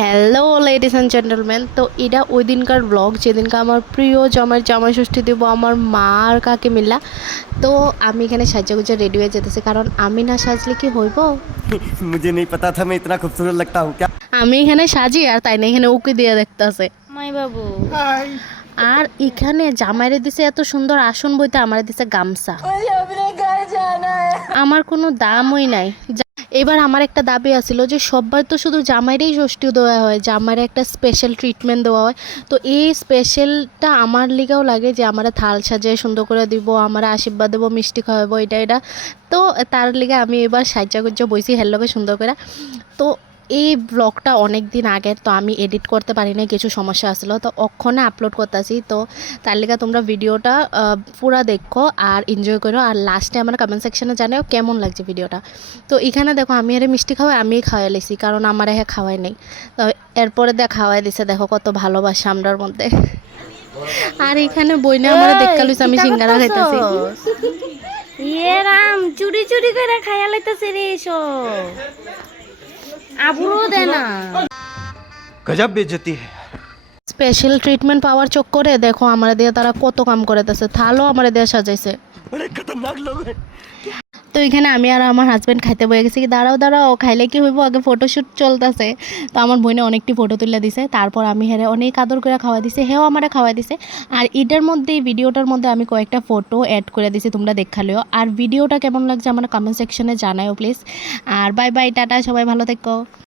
Hello ladies and gentleman, তো এটা ওই দিনকার ব্লগ যেদিনকে আমার প্রিয় জামাই ষষ্ঠী দেবো আমার মা আর কাকে মিল্লা। তো আমি এখানে সাজগুজে রেডি হয়ে যেতেছি, কারণ আমি না সাজলে কি হইব। मुझे नहीं पता था मैं इतना खूबसूरत लगता हूँ क्या। আমি এখানে সাজি আর তাই না এখানে উকি দিয়ে দেখতেছে। মাই বাবু আর এখানে জামাইরে দিছে এত সুন্দর আসন বইতে, আমার দিছে গামছা। আমার কোনো দামই নাই। এবার আমার একটা দাবি আছিল যে সবার তো শুধু জামাইরেই ষষ্ঠী দেওয়া হয়, জামাইরে একটা স্পেশাল ট্রিটমেন্ট দেওয়া হয়। তো এই স্পেশালটা আমার লিগাও লাগে যে আমার থাল সাজিয়ে সুন্দর করে দিব, আমার আশীর্বাদ দেবো, মিষ্টি খাওয়াবো, এটা। তো তার লিগে আমি এবার সাজ্জা গুজ্জা বইছি হেল্লোকে সুন্দর করে। তো এই ব্লগটা অনেক দিন আগের, তো আমি এডিট করতে পারি না, কিছু সমস্যা আসলো, তো অক্ষণে আপলোড করতেছি। তো তার লিগে তোমরা ভিডিওটা পুরা দেখো আর এনজয় করো, আর লাস্টে আমার কমেন্ট সেকশনে জানাও কেমন লাগছে ভিডিওটা। তো এখানে দেখো আমি আরে মিষ্টি খাওয়াই, আমি খাওয়াই লেছি, কারণ আমার হ্যাঁ খাওয়াই নেই। তো এরপরে খাওয়াই দিছে, দেখো কত ভালোবাসা আমরার মধ্যে। আর এখানে বইনে আমার দেখা লইছে আমি সিঙ্গারা খাইতেছি। ইয়ে রাম চুরি চুরি করে খাইয়া লাইতেছে রে এসব আবুরও দে না। गजब बेइज्जती है। স্পেশাল ট্রিটমেন্ট পাওয়ার চক্করে দেখো আমার দিয়ে তারা কত কাম করেতেছে, থালও আমার দিয়ে সাজাইছে। बड़े खतरनाक लोग हैं। তো এখানে আমি আর আমার হাজব্যান্ড খাইতে বয়ে গেছি। কি দাঁড়াও খাইলে কি হইব, আগে ফটোশ্যুট চলতেছে। তো আমার বোনে অনেকটি ফটো তুলে দিছে, তারপর আমি হেরে অনেক আদর করে খাওয়া দিছে, হেও আমারে খাওয়া দিছে। আর এটার মধ্যে এই ভিডিওটার মধ্যে আমি কয়েকটা ফটো অ্যাড করে দিছি, তোমরা দেখালেও। আর ভিডিওটা কেমন লাগছে আমার কমেন্ট সেকশনে জানাও প্লিজ। আর বাই বাই, টাটা, সবাই ভালো থেকো।